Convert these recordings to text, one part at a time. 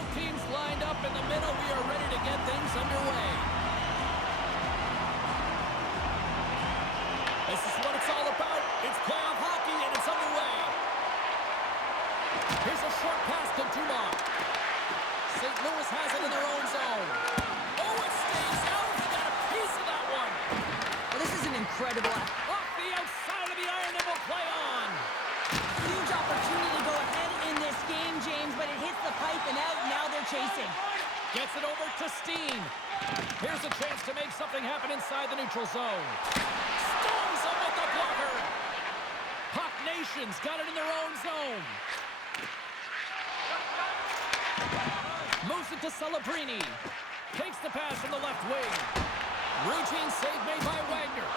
Both teams lined up in the middle. We are ready to get things underway. This is what it's all about. It's playoff hockey, and it's underway. Here's a short pass to Dumont. St. Louis has it in their own zone. Oh, it stays out. He got a piece of that one. Well, this is an incredible... Off the outside of the iron, and will play on. Huge opportunity to go ahead in this game, James, but it hits the pipe and out. Now they're chasing. Gets it over to Steen. Here's a chance to make something happen inside the neutral zone. Storms him with the blocker. Puck Nation's got it in their own zone. Moves it to Celebrini. Takes the pass from the left wing. Routine save made by Wagner.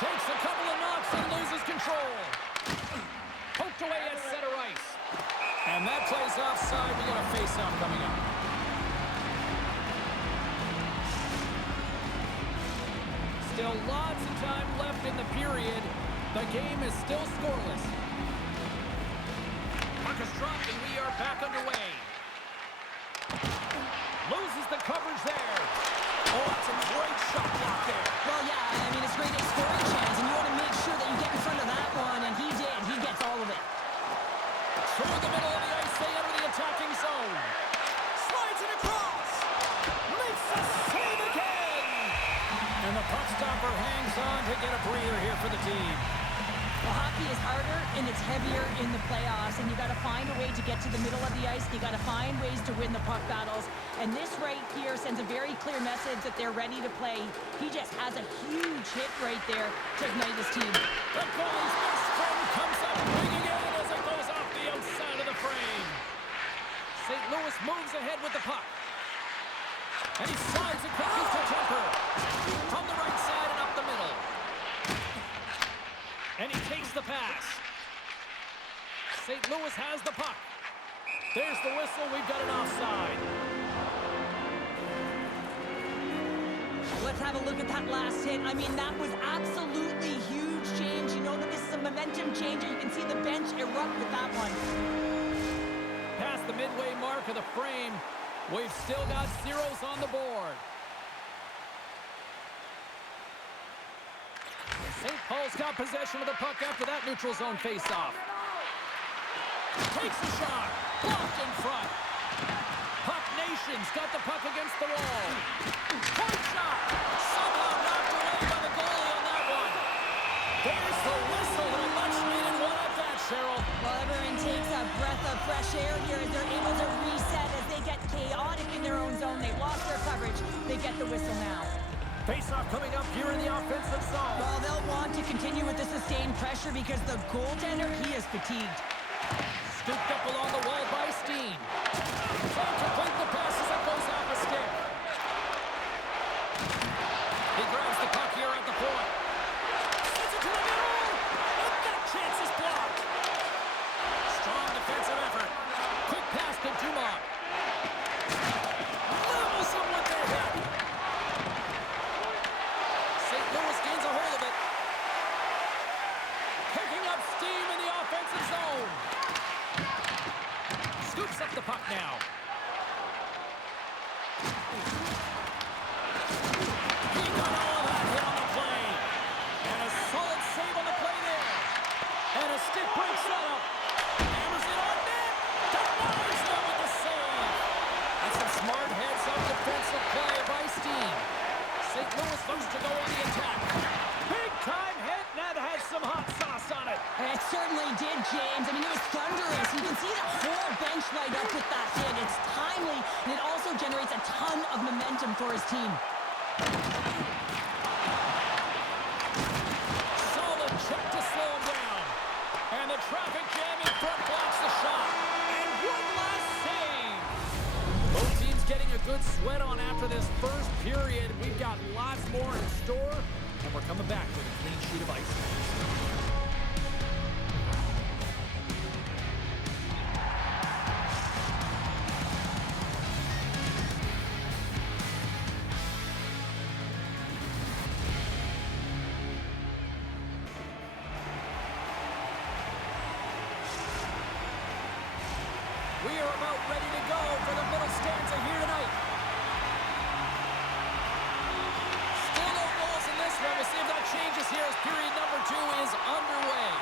Takes a couple of knocks and loses control. Poked away at center ice. And that plays offside. We got a face-off coming up. Still lots of time left in the period. The game is still scoreless. Puck is dropped and we are back underway. Loses the coverage there. Oh, that's a great shot block there. Well, yeah, I mean, it's great at scoring chance, and you want to make sure that you get in front of that one, and he did. He gets all of it. Through the middle of the ice, they enter the attacking zone. Slides it across. Makes a save again. And the puck stopper hangs on to get a breather here for the team. Well, hockey is harder and it's heavier in the playoffs, and you got to find a way to get to the middle of the ice. You got to find ways to win the puck battles, and this right here sends a very clear message that they're ready to play. He just has a huge hit right there to ignite his team. The goalie's best friend comes up big again as it goes off the outside of the frame. St. Louis moves ahead with the puck, and he slides across to Temper from the right side and up the middle. And he takes the pass. St. Louis has the puck. There's the whistle. We've got an offside. Let's have a look at that last hit. I mean, that was absolutely huge, James. You know that this is a momentum changer. You can see the bench erupt with that one. Past the midway mark of the frame, we've still got zeros on the board. St. Paul's got possession of the puck after that neutral zone face-off. Takes a shot. Blocked in front. Puck Nation's got the puck against the wall. Point shot. Somehow knocked away by the goalie on that one. There's the whistle, and a much-needed one at that, Cheryl. Well, everyone takes a breath of fresh air here as they're able to reset as they get chaotic in their own zone. They've lost their coverage. They get the whistle now. Face-off coming up here in the offensive zone. Well, they'll want to continue with the sustained pressure because the goaltender, he is fatigued. Scooped up along the wall by Steen. Trying to complete the pass as it goes off a stick. He grabs the puck here at the point. Sends it to the middle. And that chance is blocked. Strong defensive effort. Quick pass to Dumont. Levels him with their hit. St. Louis gains a hold of it. Picking up steam in the offensive zone. Scoops up the puck now. He got all of that hit on the play. And a solid save on the play there. And a stick break setup. Hammers it on net. Denies them with the save. That's some smart heads-up defensive play by Steen. St. Louis looks to go on the attack. Big-time hit, and that had some hot sauce on it. It certainly did, James. I mean, it was thunderous. You can see the whole bench light up with that hit. It's timely, and it also generates a ton of momentum for his team. Solid check to slow him down. And the traffic jam in front blocks the shot. And one last save. Both teams getting a good sweat on after this first period. We've got lots more in store, and we're coming back with a clean sheet of ice. We are about ready to go for for the middle stanza here tonight. Still no goals in this one. We'll see if that changes here as period number 2 is underway.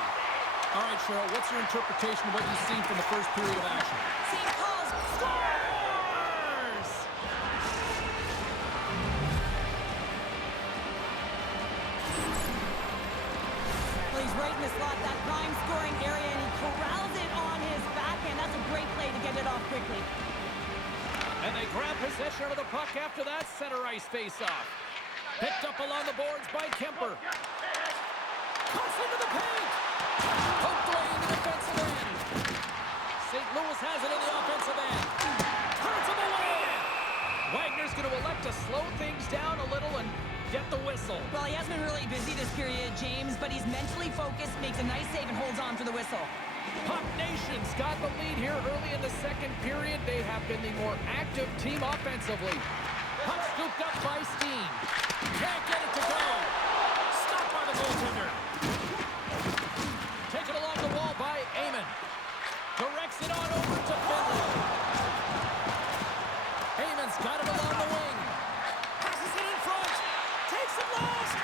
All right, Cheryl, what's your interpretation of what you've seen from the first period of action? St. Paul's scores! Well, he's right in the slot, that prime scoring area, and he corrals it on his backhand. That's a great play to get it off quickly. And they grab possession of the puck after that center ice face-off. Picked up along the boards by Kemper. Cuts into the paint. Poked away in the defensive end. St. Louis has it in the offensive end. Turns him away. Wagner's going to elect to slow things down a little and get the whistle. Well, he has been really busy this period, James, but he's mentally focused, makes a nice save, and holds on for the whistle. Puck Nation's got the lead here early in the second period. They have been the more active team offensively. Puck scooped up by Steen. Can't get it to go. Stopped by the goaltender. Taken along the wall by Eamon. Directs it on over to Finley. Eamon's got it along the wing. Passes it in front. Takes it last.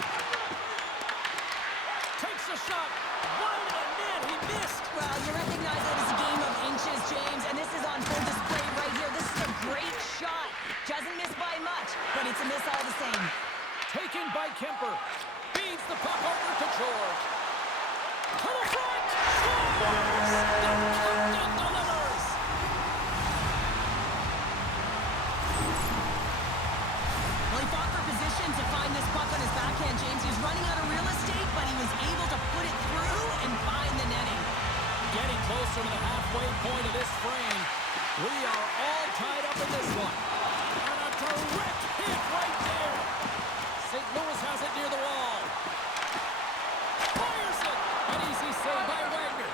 Takes a shot. Wide of the net. He missed. Well, you recognize that it's a game of inches, James, and this is on full display right here. This is a great shot. Doesn't miss by much, but it's a miss all the same. Taken by Kemper. Feeds the puck over to George. To the front. Scores! The captain delivers. Well, he fought for position to find this puck on his backhand, James. He was running out of real estate, but he was able to put it through and find the netting. Getting closer to the halfway point of this frame. We are all tied up in this one. And a direct hit right there. St. Louis has it near the wall. Fires it. An easy save by Wagner.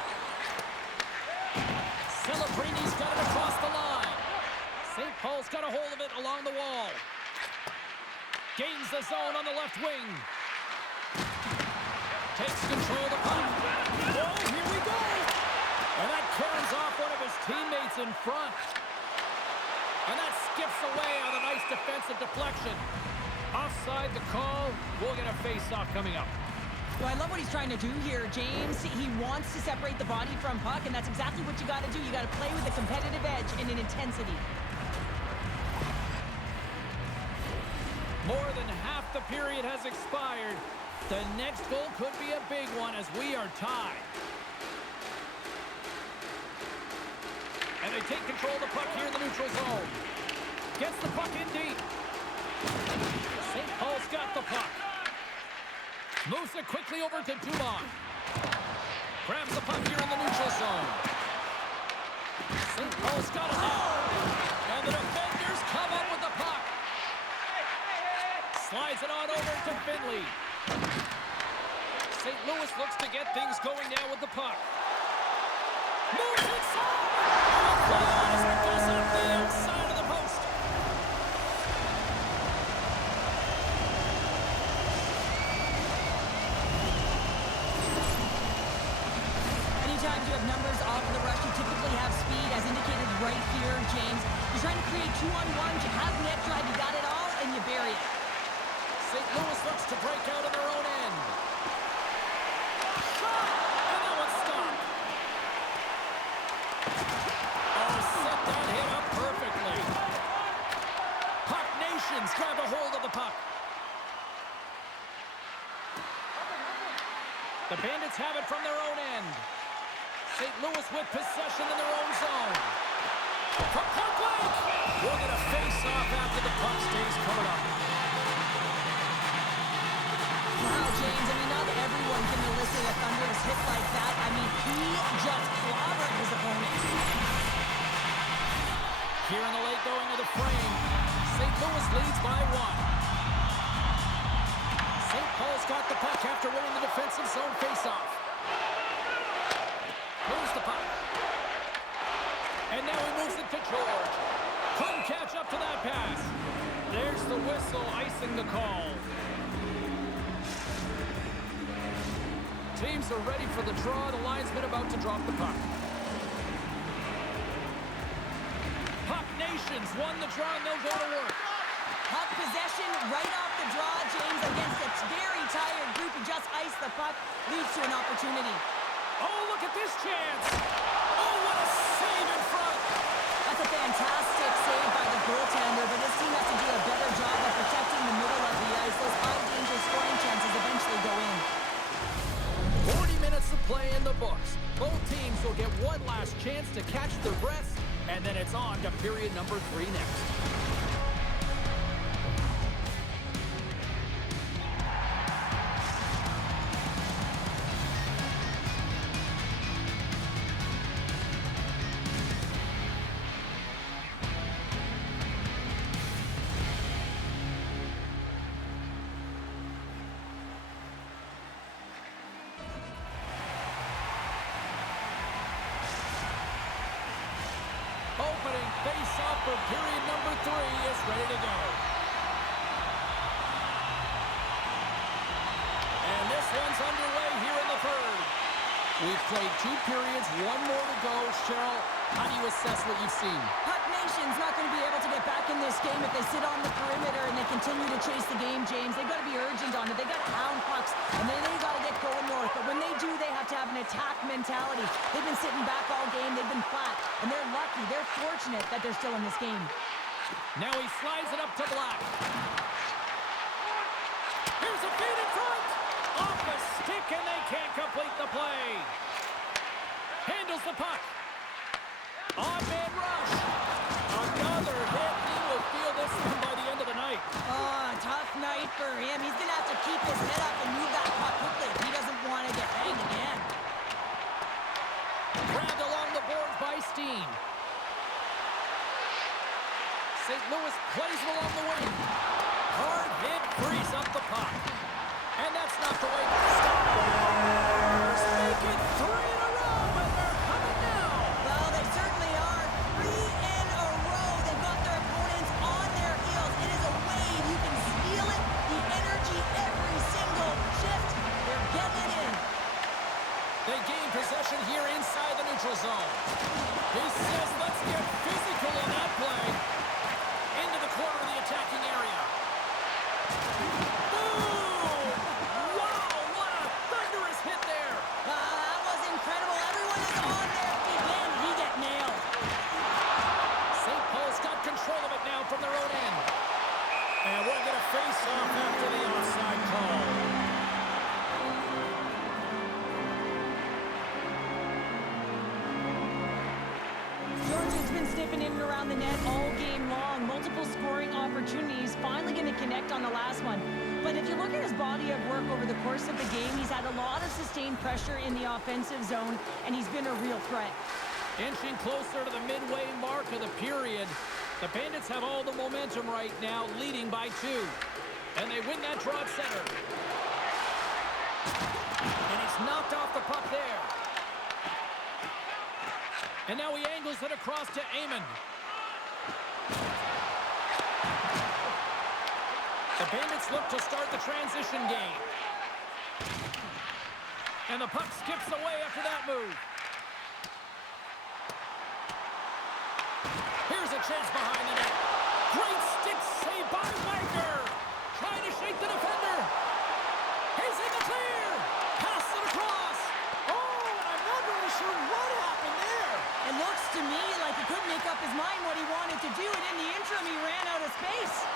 Celebrini's got it across the line. St. Paul's got a hold of it along the wall. Gains the zone on the left wing. Takes control of the puck. Oh, here we go. And that carries off one of his teammates in front. And that skips away on a nice defensive deflection. Offside the call. We'll get a face-off coming up. Well, I love what he's trying to do here, James. He wants to separate the body from puck, and that's exactly what you got to do. You got to play with a competitive edge and an intensity. More than half the period has expired. The next goal could be a big one as we are tied. And they take control of the puck here in the neutral zone. Gets the puck in deep. St. Paul's got the puck. Moves it quickly over to Dumont. Grabs the puck here in the neutral zone. St. Paul's got it now. And the defenders come up with the puck. Slides it on over to Finley. St. Louis looks to get things going now with the puck. Moves inside. And the play on as it goes up the outside of the post. Anytime you have numbers off of the rush, you typically have speed, as indicated right here, James. You're trying to create 2-on-1, you have net drive, you got it all, and you bury it. St. Louis looks to break out of their own end. Shot! And that one's stopped. Oh, set that hit up perfectly. Puck Nations grab a hold of the puck. The Bandits have it from their own end. St. Louis with possession in their own zone. From point blank! We'll get a face-off after the puck stays coming up. Wow, James, I mean, not everyone can elicit a thunderous hit like that. I mean, he just clobbered his opponent. Here in the late going of the frame, St. Louis leads by 1. St. Paul's got the puck after winning the defensive zone faceoff. Moves the puck. And now he moves it to George. Couldn't catch up to that pass. There's the whistle, icing the call. Teams are ready for the draw. The linesman about to drop the puck. Puck Nation Nations won the draw, and they'll go to work. Puck possession right off the draw, James, against a very tired group who just iced the puck, leads to an opportunity. Oh, look at this chance. Oh, what a save in front. That's a fantastic save by the goaltender, but this team has to do a better job of protecting the middle of the ice. Those high-danger scoring chances eventually go in. 40 minutes of play in the books. Both teams will get one last chance to catch their breaths, and then it's on to period number 3 next. Opening face-off for period number 3 is ready to go. And this one's underway here in the third. We've played 2 periods, 1 more to go. Cheryl, how do you assess what you've seen? Puck Nation's not going to be able to get back in this game if they sit on the perimeter and they continue to chase the game, James. They've got to be urgent on it. They've got to hound pucks, and then they've got to get going north. But when they do, they have to have an attack mentality. They've been sitting back all game. They've been flat, and they're lucky. They're fortunate that they're still in this game. Now he slides it up to Black. Here's a feed in front. Off the stick, and they can't complete the play. Handles the puck. On-man rush. Another hit. He will feel this one by the end of the night. Oh, tough night for him. He's going to have to keep his head up and move that puck quickly if he doesn't want to get banged again. Grabbed along the boards by Steen. St. Louis plays it along the wing. Hard hit, frees up the puck. And that's not the way to stop. Make it 3 in a row, and they're coming now. Well, they certainly are. 3 in a row. They've got their opponents on their heels. It is a wave. You can feel it. The energy every single shift. They're getting it in. They gain possession here inside the neutral zone. He says, let's get physical on that play. Into the corner of the attacking area. Boom! Wow, what a thunderous hit there. That was incredible. Everyone is on their feet. Man, he got nailed. St. Paul's got control of it now from their own end. And we'll get a face-off after the offside call. Georgia's been sniffing in and around the net all game long. Multiple scoring opportunities. Finally going to connect on the last one. But if you look at his body of work over the course of the game, he's had a lot of sustained pressure in the offensive zone, and he's been a real threat. Inching closer to the midway mark of the period. The Bandits have all the momentum right now, leading by 2. And they win that draw at center. And he's knocked off the puck there. And now he angles it across to Amon. The Bandits look to start the transition game. And the puck skips away after that move. Here's a chance behind the net. Great stick save by Wagner. Trying to shake the defender. He's in the clear. Pass it across. Oh, and I'm not really sure what happened there. It looks to me like he couldn't make up his mind what he wanted to do, and in the interim, he ran out of space.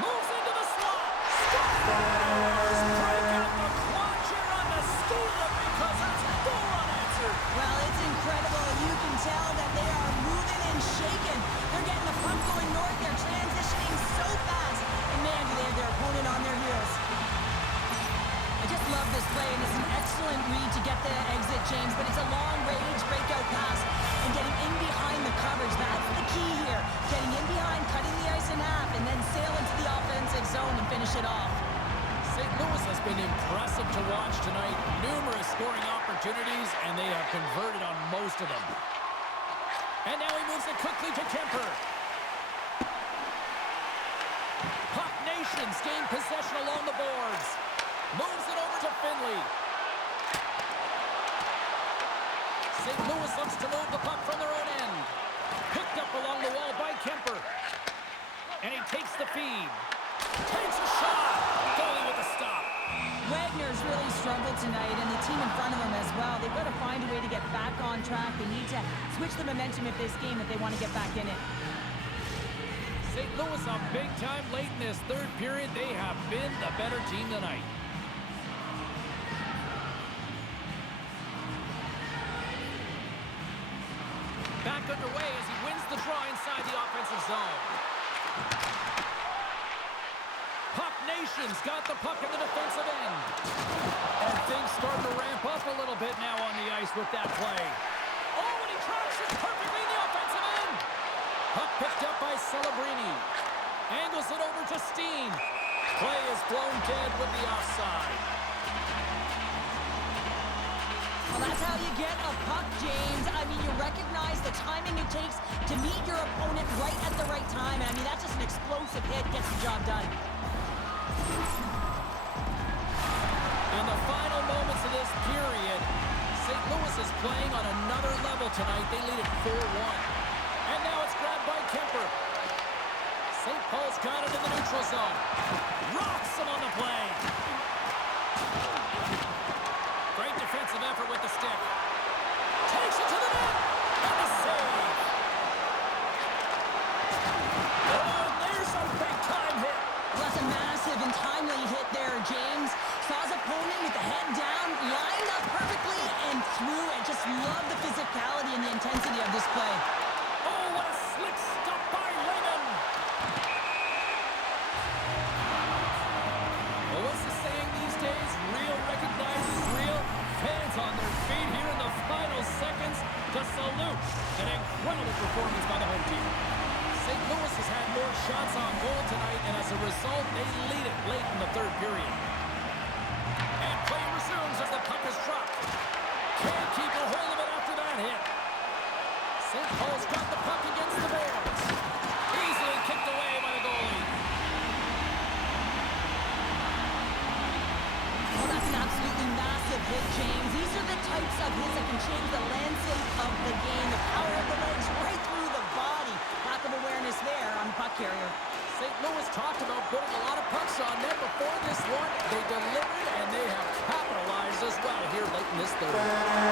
Moves into the slot. Scores! Break out the clutch here on the steal because that's goal unanswered. Well, it's incredible. You can tell that they are moving and shaking. They're getting the puck going north. They're transitioning so fast. And man, do they have their opponent on their heels. I just love this play, and it's an excellent read to get the exit, James, but it's a long-range breakout pass and getting in behind the coverage. That's the key here. Getting in behind, cutting the ice in half, and then sail into the offensive zone and finish it off. St. Louis has been impressive to watch tonight. Numerous scoring opportunities, and they have converted on most of them. And now he moves it quickly to Kemper. Puck Nations gain possession along the boards. Moves it over to Finley. St. Louis looks to move the puck from their own end. Picked up along the wall by Kemper. And he takes the feed. Takes a shot. Goalie with a stop. Wagner's really struggled tonight, and the team in front of him as well. They've got to find a way to get back on track. They need to switch the momentum of this game if they want to get back in it. St. Louis on big time late in this third period. They have been the better team tonight. Back underway as he wins the draw inside the offensive zone. Puck Nation's got the puck in the defensive end. And things starting to ramp up a little bit now on the ice with that play. Oh, and he tracks it perfectly in the offensive end. Puck picked up by Celebrini. Angles it over to Steen. Play is blown dead with the offside. Well, that's how you get a puck, James. I mean, you recognize the timing it takes to meet your opponent right at the right time. I mean, that's just an explosive hit, gets the job done. In the final moments of this period, St. Louis is playing on another level tonight. They lead it 4-1. And now it's grabbed by Kemper. St. Paul's got it in the neutral zone. Rocks him on the play. Great defensive effort with the stick. Takes it to the net. And the save. Oh, there's a big-time hit. Well, that's a massive and timely hit there, James. Saw his opponent with the head down, lined up perfectly, and threw it. Just love the physicality and the intensity of this play. Oh, what a slick stop by Lennon. Well, what's the saying these days? Real recognizes real. Fans on their feet here in the final seconds to salute an incredible performance by the home team. St. Louis has had more shots on goal tonight, and as a result, they lead it late in the third period. And play resumes as the puck is dropped. Can't keep a hold of it after that hit. St. Paul's got the puck against the Bears. Easily kicked away by the goalie. Well, that's an absolutely massive hit, James. These are the types of hits that can change the landscape of the game. The power of the legs right through the body. Lack of awareness there on the puck carrier. St. Louis talked about putting a lot of pucks on net before this one. They delivered, and they have capitalized as well here late in this third.